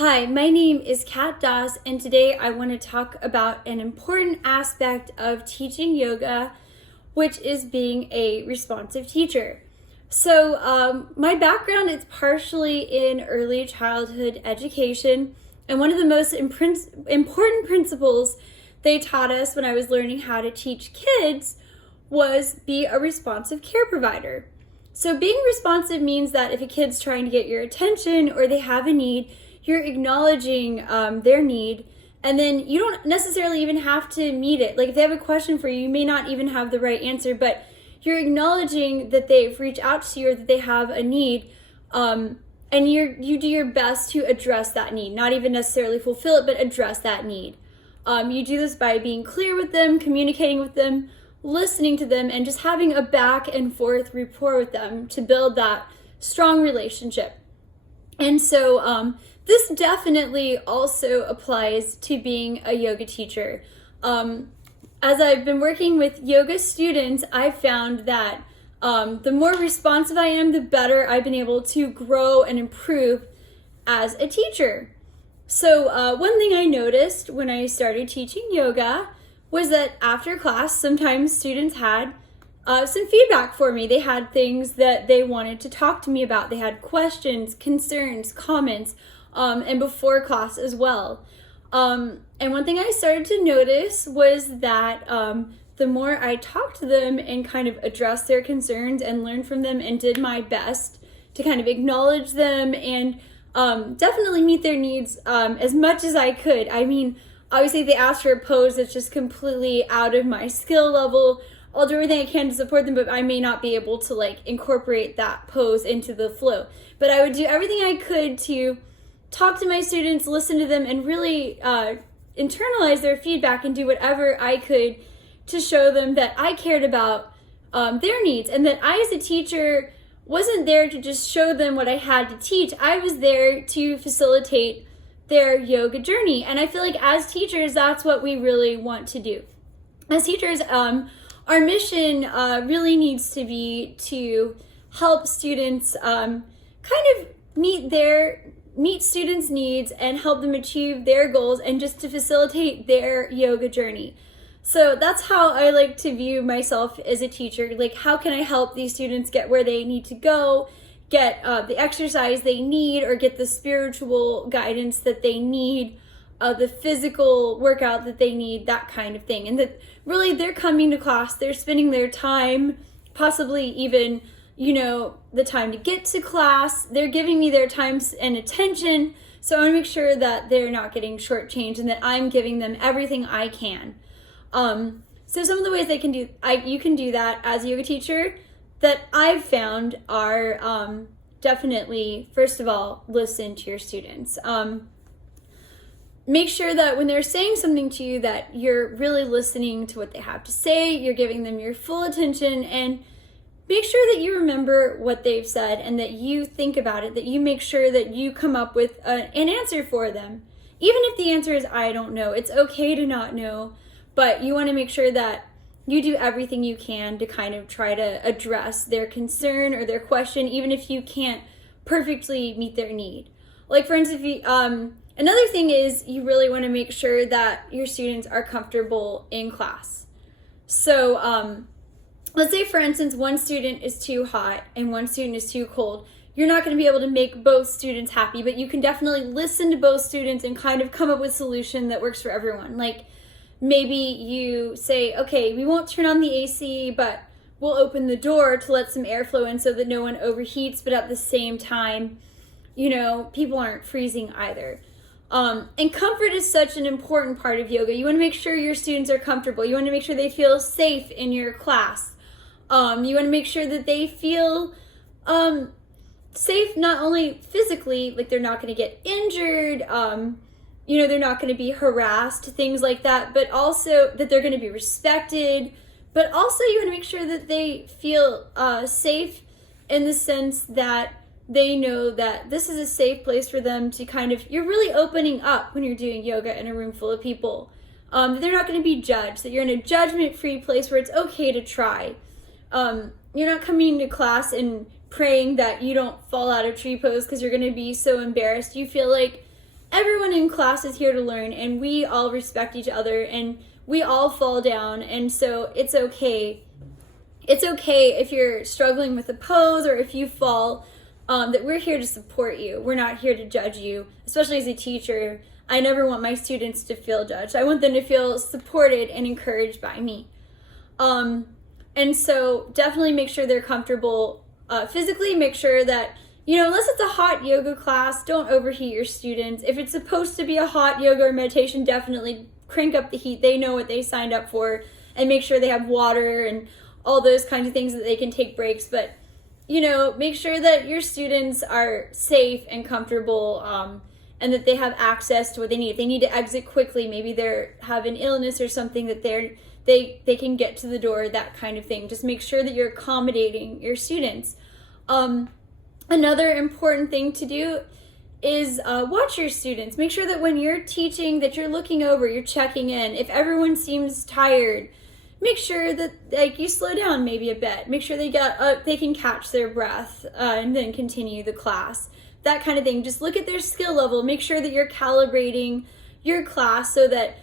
Hi, my name is Kat Das, and today I want to talk about an important aspect of teaching yoga, which is being a responsive teacher. So, my background is partially in early childhood education, and one of the most important principles they taught us when I was learning how to teach kids was be a responsive care provider. So being responsive means that if a kid's trying to get your attention or they have a need, you're acknowledging their need, and then you don't necessarily even have to meet it. Like if they have a question for you, you may not even have the right answer, but you're acknowledging that they've reached out to you or that they have a need, and you do your best to address that need, not even necessarily fulfill it, but address that need. You do this by being clear with them, communicating with them, listening to them, and just having a back and forth rapport with them to build that strong relationship. And so this definitely also applies to being a yoga teacher. As I've been working with yoga students, I've found that the more responsive I am, the better I've been able to grow and improve as a teacher. So one thing I noticed when I started teaching yoga was that after class, sometimes students had some feedback for me. They had things that they wanted to talk to me about. They had questions, concerns, comments, and before class as well. And one thing I started to notice was that the more I talked to them and kind of addressed their concerns and learned from them and did my best to kind of acknowledge them and definitely meet their needs as much as I could. I mean, obviously, if they ask for a pose that's just completely out of my skill level, I'll do everything I can to support them, but I may not be able to incorporate that pose into the flow. But I would do everything I could to talk to my students, listen to them, and really internalize their feedback and do whatever I could to show them that I cared about their needs, and that I as a teacher wasn't there to just show them what I had to teach. I was there to facilitate their yoga journey. And I feel like as teachers, that's what we really want to do. As teachers, our mission really needs to be to help students kind of meet students' needs and help them achieve their goals and just to facilitate their yoga journey. So that's how I like to view myself as a teacher. Like, how can I help these students get where they need to go, get the exercise they need, or get the spiritual guidance that they need, the physical workout that they need, that kind of thing. And that really they're coming to class, they're spending their time, possibly even, the time to get to class. They're giving me their time and attention. So I want to make sure that they're not getting shortchanged and that I'm giving them everything I can. So some of the ways you can do that as a yoga teacher that I've found are definitely, first of all, listen to your students. Make sure that when they're saying something to you that you're really listening to what they have to say, you're giving them your full attention, and make sure that you remember what they've said and that you think about it, that you make sure that you come up with an answer for them. Even if the answer is, I don't know, it's okay to not know, but you want to make sure that you do everything you can to kind of try to address their concern or their question, even if you can't perfectly meet their need. Like, for instance, another thing is you really want to make sure that your students are comfortable in class. So let's say, for instance, one student is too hot and one student is too cold. You're not going to be able to make both students happy, but you can definitely listen to both students and kind of come up with a solution that works for everyone. Like, maybe you say, okay, we won't turn on the AC, but we'll open the door to let some airflow in so that no one overheats, but at the same time, people aren't freezing either. And comfort is such an important part of yoga. You want to make sure your students are comfortable. You want to make sure they feel safe in your class. You want to make sure that they feel safe not only physically, like they're not going to get injured, they're not going to be harassed, things like that, but also that they're going to be respected. But also you want to make sure that they feel safe in the sense that they know that this is a safe place for them to you're really opening up when you're doing yoga in a room full of people. That they're not going to be judged, that you're in a judgment-free place where it's okay to try. You're not coming to class and praying that you don't fall out of tree pose because you're going to be so embarrassed. You feel like everyone in class is here to learn, and we all respect each other, and we all fall down, and so it's okay. It's okay if you're struggling with a pose or if you fall, that we're here to support you. We're not here to judge you, especially as a teacher. I never want my students to feel judged. I want them to feel supported and encouraged by me. And so definitely make sure they're comfortable physically. Make sure that, unless it's a hot yoga class, don't overheat your students. If it's supposed to be a hot yoga or meditation, definitely crank up the heat. They know what they signed up for, and make sure they have water and all those kinds of things that they can take breaks. But, make sure that your students are safe and comfortable, and that they have access to what they need. If they need to exit quickly, maybe they have an illness or something that they can get to the door, that kind of thing. Just make sure that you're accommodating your students. Another important thing to do is watch your students. Make sure that when you're teaching that you're looking over, you're checking in. If everyone seems tired, make sure that you slow down maybe a bit. Make sure they can catch their breath and then continue the class. That kind of thing. Just look at their skill level. Make sure that you're calibrating your class so that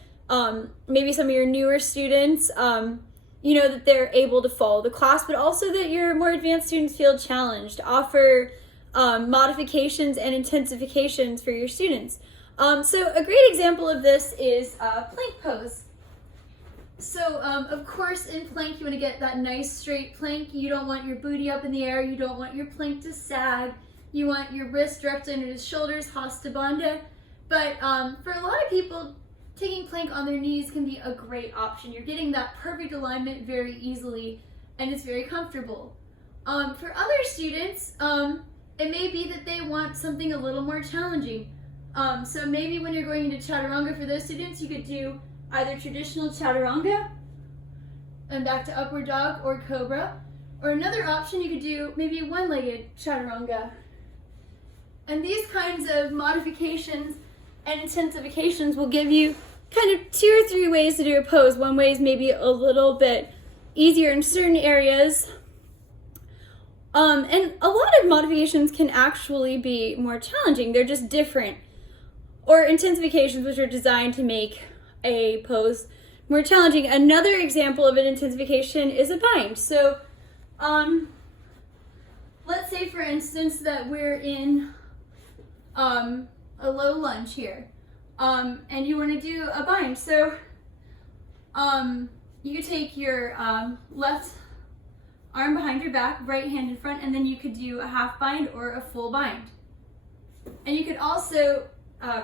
maybe some of your newer students, that they're able to follow the class, but also that your more advanced students feel challenged. Offer modifications and intensifications for your students. So a great example of this is plank pose. So of course in plank you want to get that nice straight plank. You don't want your booty up in the air. You don't want your plank to sag. You want your wrist directly under the shoulders, Hasta Bandha. But for a lot of people, taking plank on their knees can be a great option. You're getting that perfect alignment very easily, and it's very comfortable. For other students, it may be that they want something a little more challenging. So maybe when you're going into chaturanga, for those students, you could do either traditional chaturanga and back to upward dog or cobra, or another option you could do maybe one-legged chaturanga. And these kinds of modifications and intensifications will give you kind of 2 or 3 ways to do a pose. One way is maybe a little bit easier in certain areas. And a lot of modifications can actually be more challenging. They're just different. Or intensifications, which are designed to make a pose more challenging. Another example of an intensification is a bind. So let's say, for instance, that we're in a low lunge here, and you want to do a bind. So you could take your left arm behind your back, right hand in front, and then you could do a half bind or a full bind. And you could also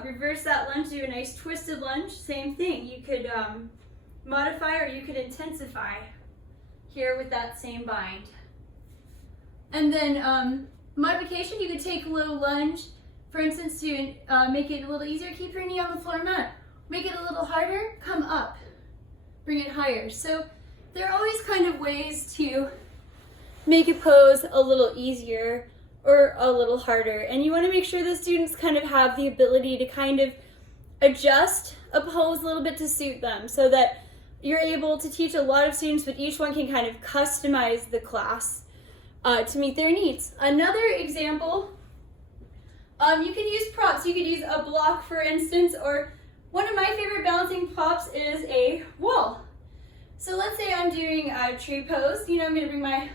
reverse that lunge, do a nice twisted lunge, same thing. You could modify or you could intensify here with that same bind. And then modification, you could take a low lunge. For instance, to make it a little easier, keep your knee on the floor mat. Make it a little harder, come up. Bring it higher. So there are always kind of ways to make a pose a little easier or a little harder. And you want to make sure the students kind of have the ability to kind of adjust a pose a little bit to suit them, so that you're able to teach a lot of students, but each one can kind of customize the class to meet their needs. Another example, you can use props. You could use a block, for instance, or one of my favorite balancing props is a wall. So let's say I'm doing a tree pose. I'm going to bring my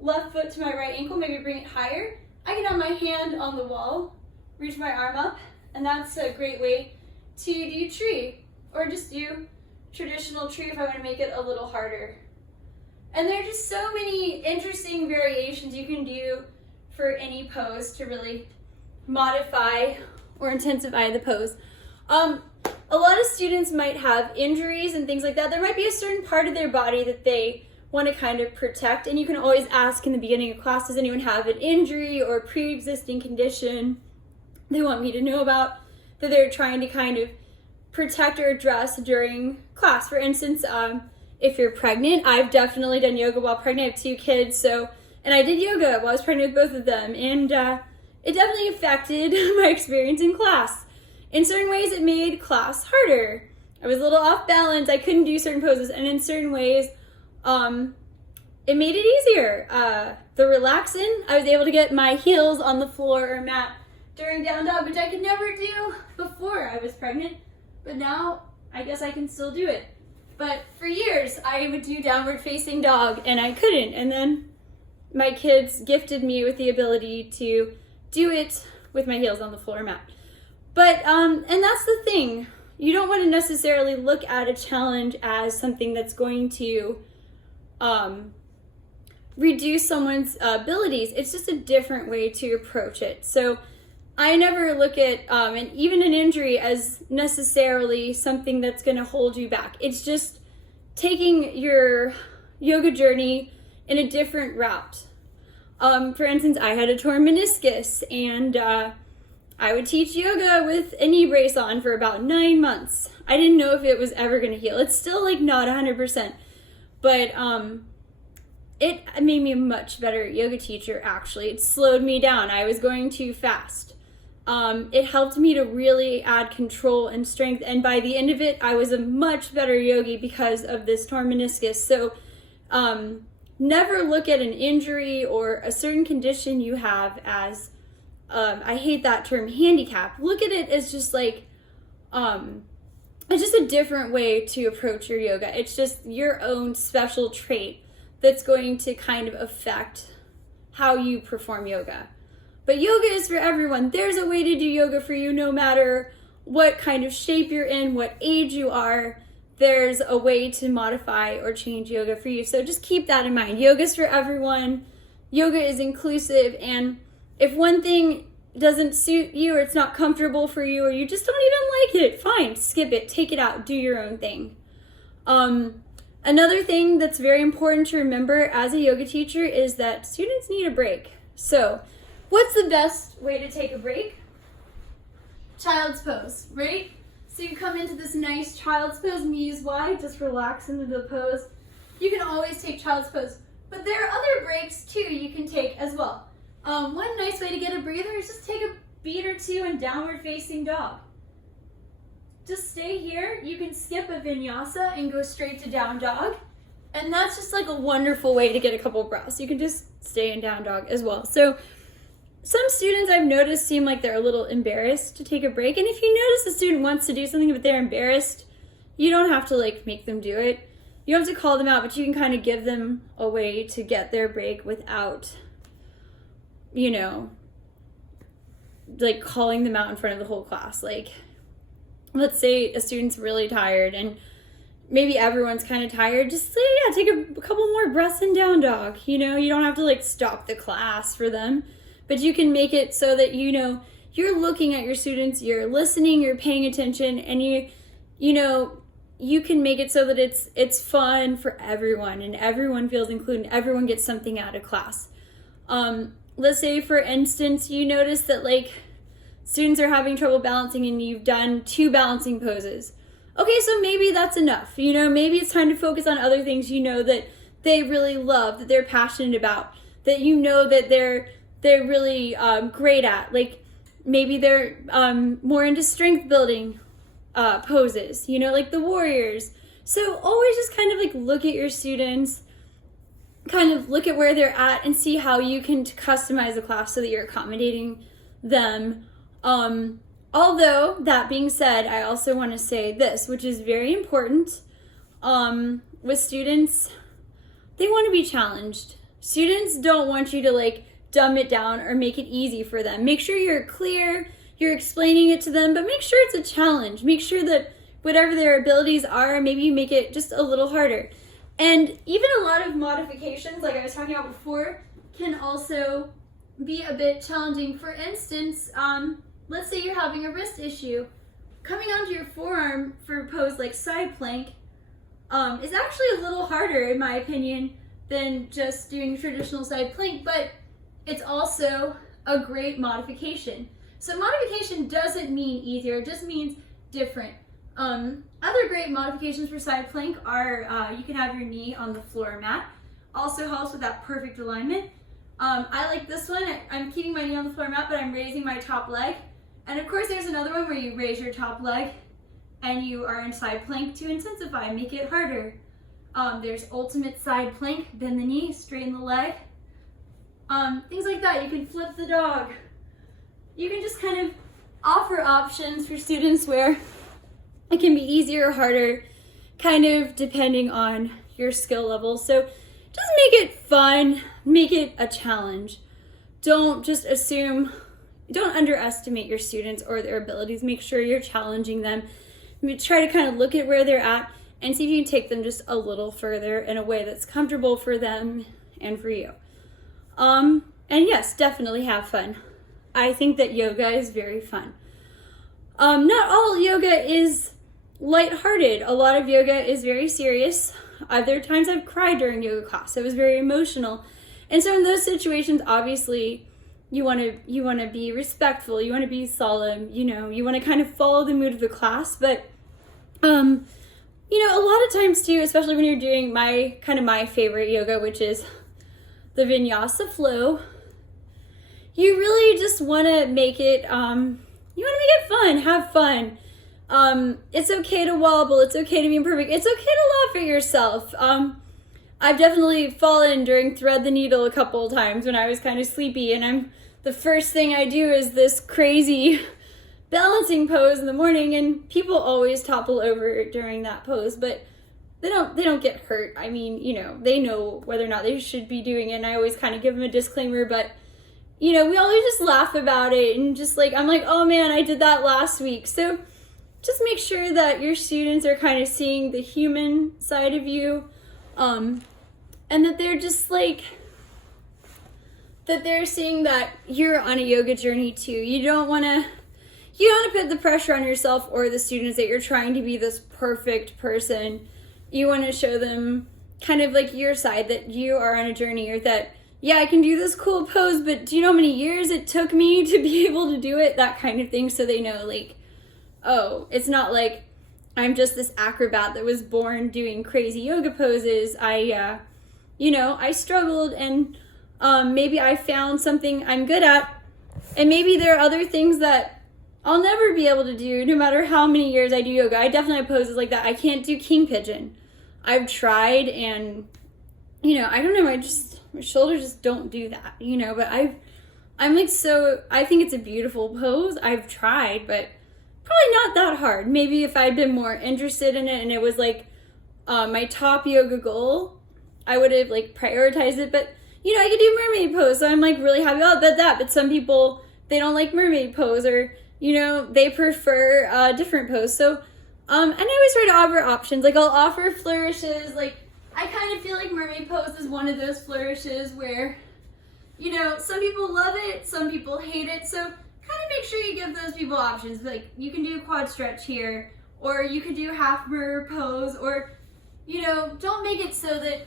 left foot to my right ankle, maybe bring it higher. I can have my hand on the wall, reach my arm up, and that's a great way to do tree, or just do traditional tree if I want to make it a little harder. And there are just so many interesting variations you can do for any pose to really modify or intensify the pose. A lot of students might have injuries and things like that. There might be a certain part of their body that they want to kind of protect, and you can always ask in the beginning of class, does anyone have an injury or pre-existing condition they want me to know about that they're trying to kind of protect or address during class? For instance, if you're pregnant, I've definitely done yoga while pregnant. I have 2 kids, and I did yoga while I was pregnant with both of them, and it definitely affected my experience in class. In certain ways, it made class harder. I was a little off balance. I couldn't do certain poses, and in certain ways, it made it easier. The relaxin', I was able to get my heels on the floor or mat during down dog, which I could never do before. I was pregnant, but now I guess I can still do it. But for years, I would do downward facing dog and I couldn't. And then my kids gifted me with the ability to do it with my heels on the floor mat. But, and that's the thing. You don't want to necessarily look at a challenge as something that's going to reduce someone's abilities. It's just a different way to approach it. So I never look at and even an injury as necessarily something that's going to hold you back. It's just taking your yoga journey in a different route. For instance, I had a torn meniscus, and I would teach yoga with a knee brace on for about 9 months. I didn't know if it was ever going to heal. It's still like not 100%, but it made me a much better yoga teacher, actually. It slowed me down. I was going too fast. It helped me to really add control and strength, and by the end of it, I was a much better yogi because of this torn meniscus. So never look at an injury or a certain condition you have as, I hate that term, handicap. Look at it as just like, it's just a different way to approach your yoga. It's just your own special trait that's going to kind of affect how you perform yoga. But yoga is for everyone. There's a way to do yoga for you no matter what kind of shape you're in, what age you are. There's a way to modify or change yoga for you. So just keep that in mind. Yoga's for everyone. Yoga is inclusive, and if one thing doesn't suit you or it's not comfortable for you or you just don't even like it, fine, skip it, take it out, do your own thing. Another thing that's very important to remember as a yoga teacher is that students need a break. So what's the best way to take a break? Child's pose, right? So you come into this nice child's pose, knees wide, just relax into the pose. You can always take child's pose, but there are other breaks too you can take as well. One nice way to get a breather is just take a beat or two in downward facing dog. Just stay here. You can skip a vinyasa and go straight to down dog. And that's just like a wonderful way to get a couple breaths. You can just stay in down dog as well. So some students I've noticed seem like they're a little embarrassed to take a break. And if you notice a student wants to do something but they're embarrassed, you don't have to like make them do it. You don't have to call them out, but you can kind of give them a way to get their break without, you know, like calling them out in front of the whole class. Like, let's say a student's really tired and maybe everyone's kind of tired. Just say, yeah, take a couple more breaths in down dog. You know, you don't have to like stop the class for them, but you can make it so that, you know, you're looking at your students, you're listening, you're paying attention, and you know, you can make it so that it's fun for everyone and everyone feels included, everyone gets something out of class. Let's say, for instance, you notice that like students are having trouble balancing and you've done 2 balancing poses. Okay, so maybe that's enough. You know, maybe it's time to focus on other things you know that they really love, that they're passionate about, that you know that they're really great at. Like maybe they're more into strength building poses, you know, like the warriors. So always just kind of like look at your students, kind of look at where they're at and see how you can customize the class so that you're accommodating them. Although that being said, I also want to say this, which is very important. With students, they want to be challenged. Students don't want you to like dumb it down or make it easy for them. Make sure you're clear, you're explaining it to them, but make sure it's a challenge. Make sure that whatever their abilities are, maybe you make it just a little harder. And even a lot of modifications, like I was talking about before, can also be a bit challenging. For instance, let's say you're having a wrist issue. Coming onto your forearm for a pose like side plank is actually a little harder, in my opinion, than just doing traditional side plank, but it's also a great modification. So modification doesn't mean easier, it just means different. Other great modifications for side plank are you can have your knee on the floor mat. Also helps with that perfect alignment. I like this one. I'm keeping my knee on the floor mat, but I'm raising my top leg. And of course there's another one where you raise your top leg and you are in side plank to intensify, make it harder. There's ultimate side plank, bend the knee, straighten the leg. Things like that. You can flip the dog. You can just kind of offer options for students where it can be easier or harder, kind of depending on your skill level. So just make it fun, make it a challenge. Don't just assume, don't underestimate your students or their abilities. Make sure you're challenging them. Try to kind of look at where they're at and see if you can take them just a little further in a way that's comfortable for them and for you. And yes, definitely have fun. I think that yoga is very fun. Not all yoga is lighthearted. A lot of yoga is very serious. There are times I've cried during yoga class. It was very emotional. And so in those situations, obviously, you want to be respectful. You want to be solemn. You want to kind of follow the mood of the class. But a lot of times too, especially when you're doing my favorite yoga, which is the vinyasa flow, you really just want to make it, fun, have fun. It's okay to wobble. It's okay to be imperfect. It's okay to laugh at yourself. I've definitely fallen during thread the needle a couple of times when I was kind of sleepy, and the first thing I do is this crazy balancing pose in the morning, and people always topple over during that pose, but they don't get hurt. I mean, they know whether or not they should be doing it, and I always kind of give them a disclaimer, but we always just laugh about it, and just I'm like, oh man, I did that last week. So just make sure that your students are kind of seeing the human side of you, and that they're just that they're seeing that you're on a yoga journey too. You don't want to put the pressure on yourself or the students that you're trying to be this perfect person. You want to show them kind of your side, that you are on a journey, or that, yeah, I can do this cool pose, but do you know how many years it took me to be able to do it? That kind of thing, so they know, oh, it's not like I'm just this acrobat that was born doing crazy yoga poses. I struggled, and maybe I found something I'm good at, and maybe there are other things that I'll never be able to do no matter how many years I do yoga. I definitely have poses like that. I can't do king pigeon. I've tried, and I don't know, my shoulders just don't do that, but I think it's a beautiful pose. I've tried, but probably not that hard. Maybe if I'd been more interested in it and it was my top yoga goal, I would have prioritized it. But I could do mermaid pose, so I'm really happy about that. But some people, they don't like mermaid pose, or they prefer a different pose. So and I always try to offer options. I'll offer flourishes. I kind of feel like mermaid pose is one of those flourishes where some people love it, some people hate it. So kind of make sure you give those people options. You can do quad stretch here, or you could do half mirror pose, or don't make it so that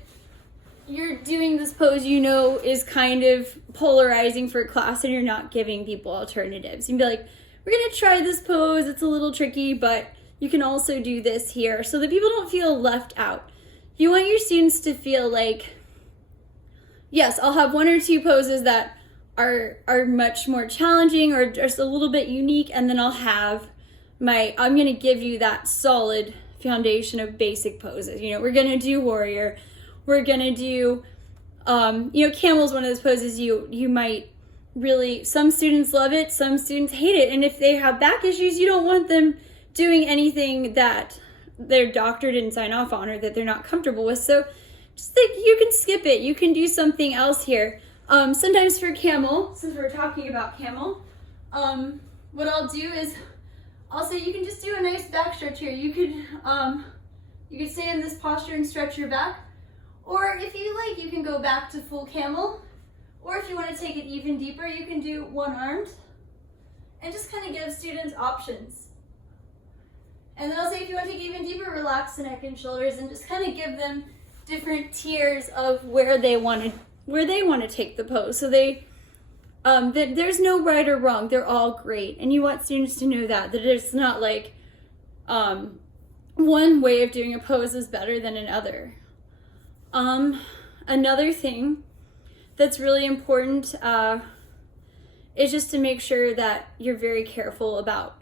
you're doing this pose is kind of polarizing for class, and you're not giving people alternatives. You can be we're gonna try this pose, it's a little tricky, but you can also do this here, so that people don't feel left out. You want your students to feel yes, I'll have one or two poses that are much more challenging or just a little bit unique, and then I'll have I'm gonna give you that solid foundation of basic poses. We're gonna do warrior, we're gonna do, camel's one of those poses you might really, some students love it, some students hate it, and if they have back issues, you don't want them doing anything that their doctor didn't sign off on or that they're not comfortable with. So just you can skip it, you can do something else here. Sometimes for camel, since we're talking about camel, what I'll do is also you can just do a nice back stretch here. You could stay in this posture and stretch your back, or if you like, you can go back to full camel, or if you want to take it even deeper, you can do one-armed, and just kind of give students options. And then I'll say if you want to take it even deeper, relax the neck and shoulders, and just kind of give them different tiers of where they want to take the pose. So there's no right or wrong. They're all great, and you want students to know that it's not one way of doing a pose is better than another. Another thing that's really important is just to make sure that you're very careful about,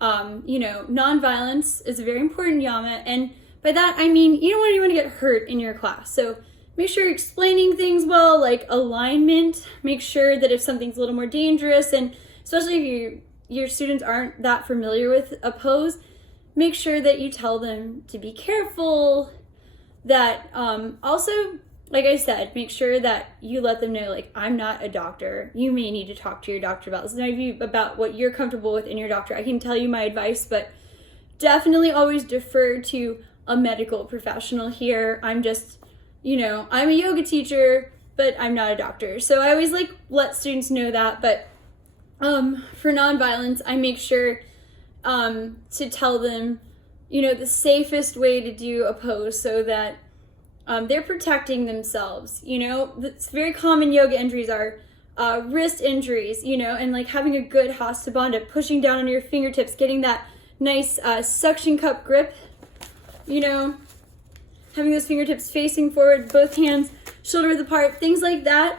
nonviolence is a very important yama, and by that I mean you don't want anyone to get hurt in your class. So make sure you're explaining things well, alignment. Make sure that if something's a little more dangerous, and especially if your students aren't that familiar with a pose, make sure that you tell them to be careful, that also, like I said, make sure that you let them know, like, I'm not a doctor. You may need to talk to your doctor about this. This might be about what you're comfortable with in your doctor. I can tell you my advice, but definitely always defer to a medical professional here. I'm just, I'm a yoga teacher, but I'm not a doctor. So I always let students know that. But for nonviolence, I make sure to tell them, the safest way to do a pose so that they're protecting themselves. It's very common yoga injuries are wrist injuries, and like having a good hasta bandha, pushing down on your fingertips, getting that nice suction cup grip, having those fingertips facing forward, both hands shoulder width apart, things like that.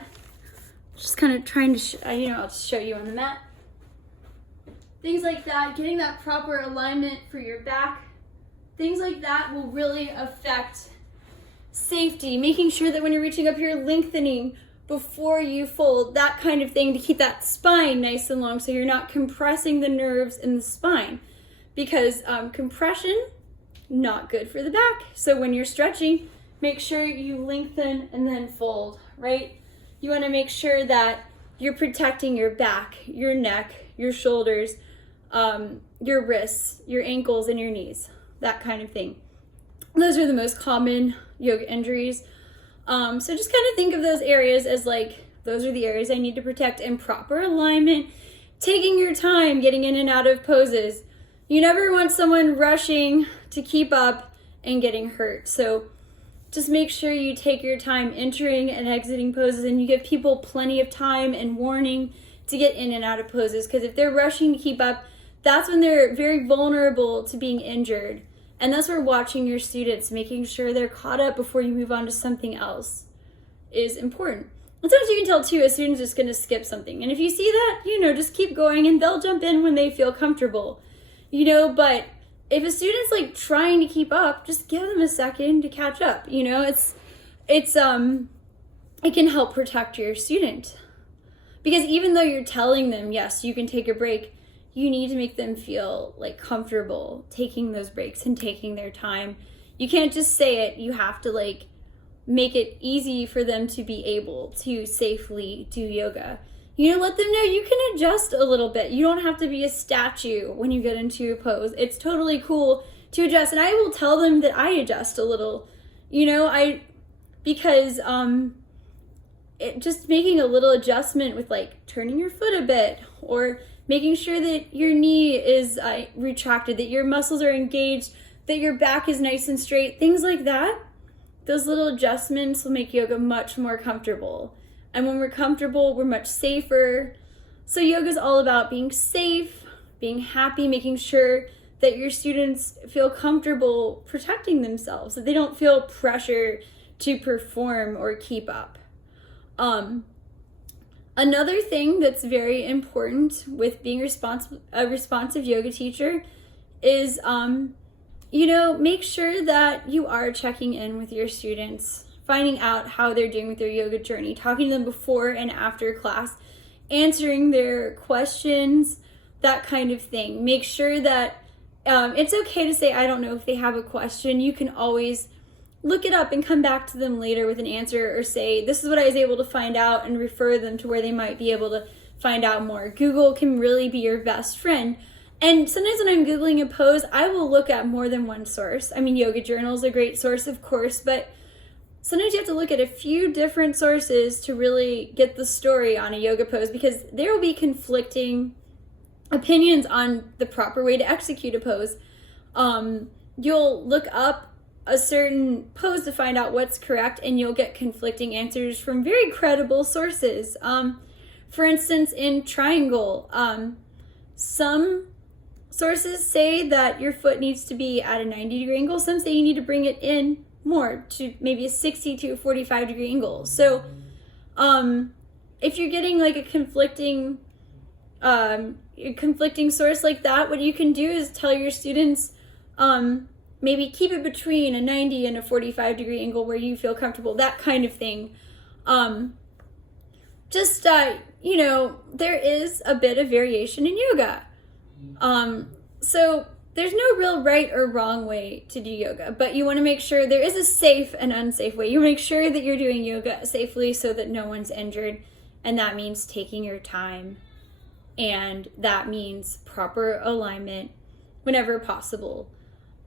Just kind of trying to, I'll just show you on the mat. Things like that, getting that proper alignment for your back, things like that will really affect safety, making sure that when you're reaching up, you're lengthening before you fold, that kind of thing, to keep that spine nice and long so you're not compressing the nerves in the spine. Because compression, not good for the back. So when you're stretching, make sure you lengthen and then fold, right? You want to make sure that you're protecting your back, your neck, your shoulders, your wrists, your ankles, and your knees, that kind of thing. Those are the most common yoga injuries. So just kind of think of those areas as those are the areas I need to protect, in proper alignment, taking your time, getting in and out of poses. You never want someone rushing to keep up and getting hurt. So just make sure you take your time entering and exiting poses, and you give people plenty of time and warning to get in and out of poses, because if they're rushing to keep up, that's when they're very vulnerable to being injured. And that's where watching your students, making sure they're caught up before you move on to something else, is important. And sometimes you can tell too, a student's just going to skip something. And if you see that, just keep going, and they'll jump in when they feel comfortable. But if a student's trying to keep up, just give them a second to catch up. It can help protect your student. Because even though you're telling them, yes, you can take a break, you need to make them feel comfortable taking those breaks and taking their time. You can't just say it. You have to make it easy for them to be able to safely do yoga. Let them know you can adjust a little bit. You don't have to be a statue when you get into a pose. It's totally cool to adjust. And I will tell them that I adjust a little, because just making a little adjustment with turning your foot a bit, or making sure that your knee is retracted, that your muscles are engaged, that your back is nice and straight, things like that. Those little adjustments will make yoga much more comfortable. And when we're comfortable, we're much safer. So yoga is all about being safe, being happy, making sure that your students feel comfortable protecting themselves, that they don't feel pressure to perform or keep up. Another thing that's very important with being a responsive yoga teacher is, make sure that you are checking in with your students, finding out how they're doing with their yoga journey, talking to them before and after class, answering their questions, that kind of thing. Make sure that it's okay to say, I don't know, if they have a question. You can always look it up and come back to them later with an answer, or say, this is what I was able to find out, and refer them to where they might be able to find out more. Google can really be your best friend. And sometimes when I'm Googling a pose, I will look at more than one source. I mean, Yoga Journal is a great source, of course, but sometimes you have to look at a few different sources to really get the story on a yoga pose, because there will be conflicting opinions on the proper way to execute a pose. You'll look up a certain pose to find out what's correct, and you'll get conflicting answers from very credible sources. For instance, in triangle, some sources say that your foot needs to be at a 90-degree angle. Some say you need to bring it in more to maybe a 60 to a 45-degree angle. So if you're getting a conflicting source like that, what you can do is tell your students, maybe keep it between a 90 and a 45-degree angle where you feel comfortable, that kind of thing. There is a bit of variation in yoga. So there's no real right or wrong way to do yoga, but you want to make sure there is a safe and unsafe way. You make sure that you're doing yoga safely so that no one's injured, and that means taking your time, and that means proper alignment whenever possible.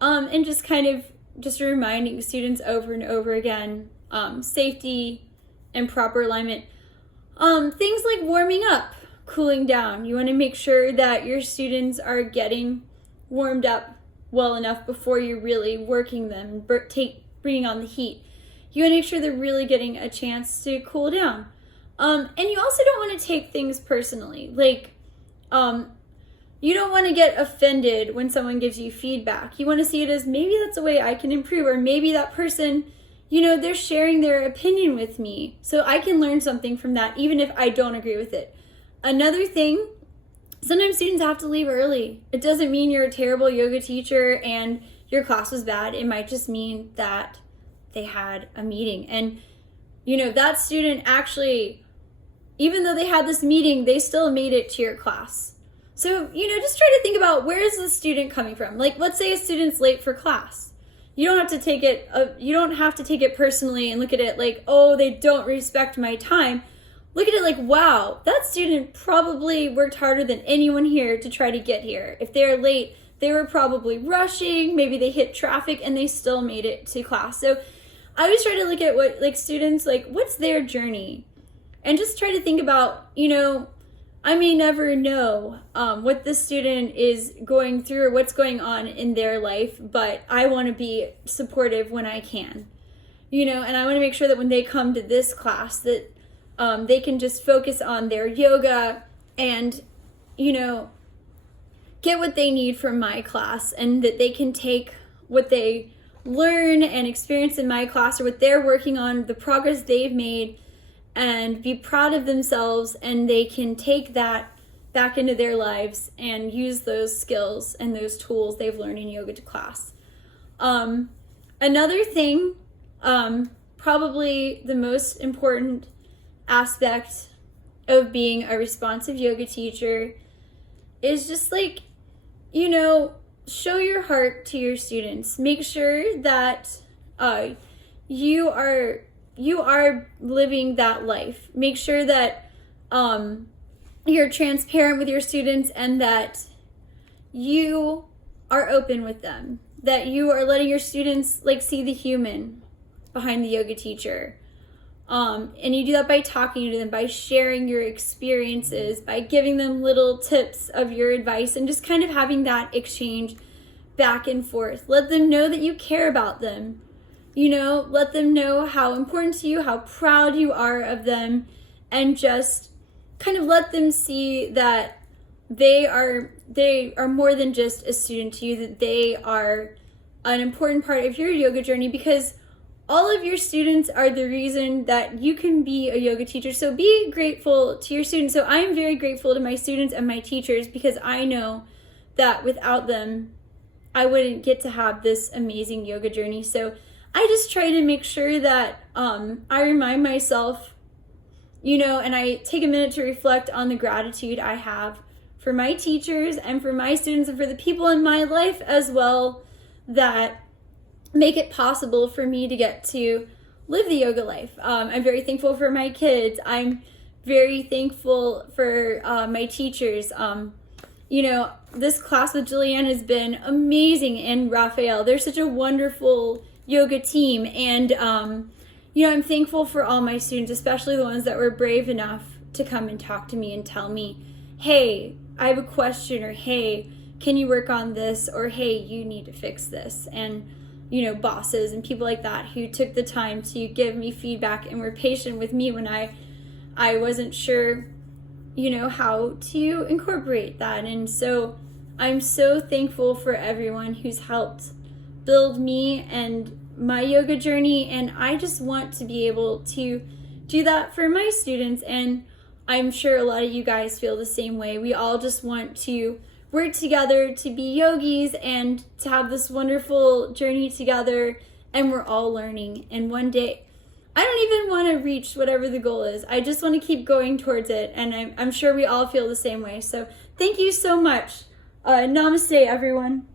And just kind of just reminding students over and over again, safety and proper alignment. Things like warming up, cooling down. You want to make sure that your students are getting warmed up well enough before you're really working them, bringing on the heat. You want to make sure they're really getting a chance to cool down. And you also don't want to take things personally. Like, you don't want to get offended when someone gives you feedback. You want to see it as maybe that's a way I can improve, or maybe that person, they're sharing their opinion with me, so I can learn something from that, even if I don't agree with it. Another thing, sometimes students have to leave early. It doesn't mean you're a terrible yoga teacher and your class was bad. It might just mean that they had a meeting. And, that student actually, even though they had this meeting, they still made it to your class. So, just try to think about, where is the student coming from? Like, let's say a student's late for class. You don't have to take it personally and look at it like, oh, they don't respect my time. Look at it like, wow, that student probably worked harder than anyone here to try to get here. If they're late, they were probably rushing, maybe they hit traffic, and they still made it to class. So I always try to look at what, students, what's their journey? And just try to think about, I may never know what the student is going through or what's going on in their life, but I want to be supportive when I can, and I want to make sure that when they come to this class that they can just focus on their yoga and, get what they need from my class, and that they can take what they learn and experience in my class or what they're working on, the progress they've made, and be proud of themselves, and they can take that back into their lives and use those skills and those tools they've learned in yoga to class. Another thing, probably the most important aspect of being a responsive yoga teacher is just show your heart to your students. Make sure that you are living that life. Make sure that you're transparent with your students, and that you are open with them, that you are letting your students see the human behind the yoga teacher. And you do that by talking to them, by sharing your experiences, by giving them little tips of your advice, and just kind of having that exchange back and forth. Let them know that you care about them. Let them know how important to you, how proud you are of them, and just kind of let them see that they are more than just a student to you, that they are an important part of your yoga journey, because all of your students are the reason that you can be a yoga teacher. So be grateful to your students. So I am very grateful to my students and my teachers, because I know that without them, I wouldn't get to have this amazing yoga journey. So I just try to make sure that I remind myself, and I take a minute to reflect on the gratitude I have for my teachers and for my students and for the people in my life as well that make it possible for me to get to live the yoga life. I'm very thankful for my kids. I'm very thankful for my teachers. This class with Julianne has been amazing, and Raphael. They're such a wonderful yoga team, and I'm thankful for all my students, especially the ones that were brave enough to come and talk to me and tell me, hey, I have a question, or hey, can you work on this, or hey, you need to fix this. And bosses and people like that who took the time to give me feedback and were patient with me when I wasn't sure, how to incorporate that. And so I'm so thankful for everyone who's helped build me and my yoga journey, and I just want to be able to do that for my students, and I'm sure a lot of you guys feel the same way. We all just want to work together to be yogis and to have this wonderful journey together, and we're all learning. And one day, I don't even want to reach whatever the goal is. I just want to keep going towards it, and I'm sure we all feel the same way. So thank you so much Namaste, everyone.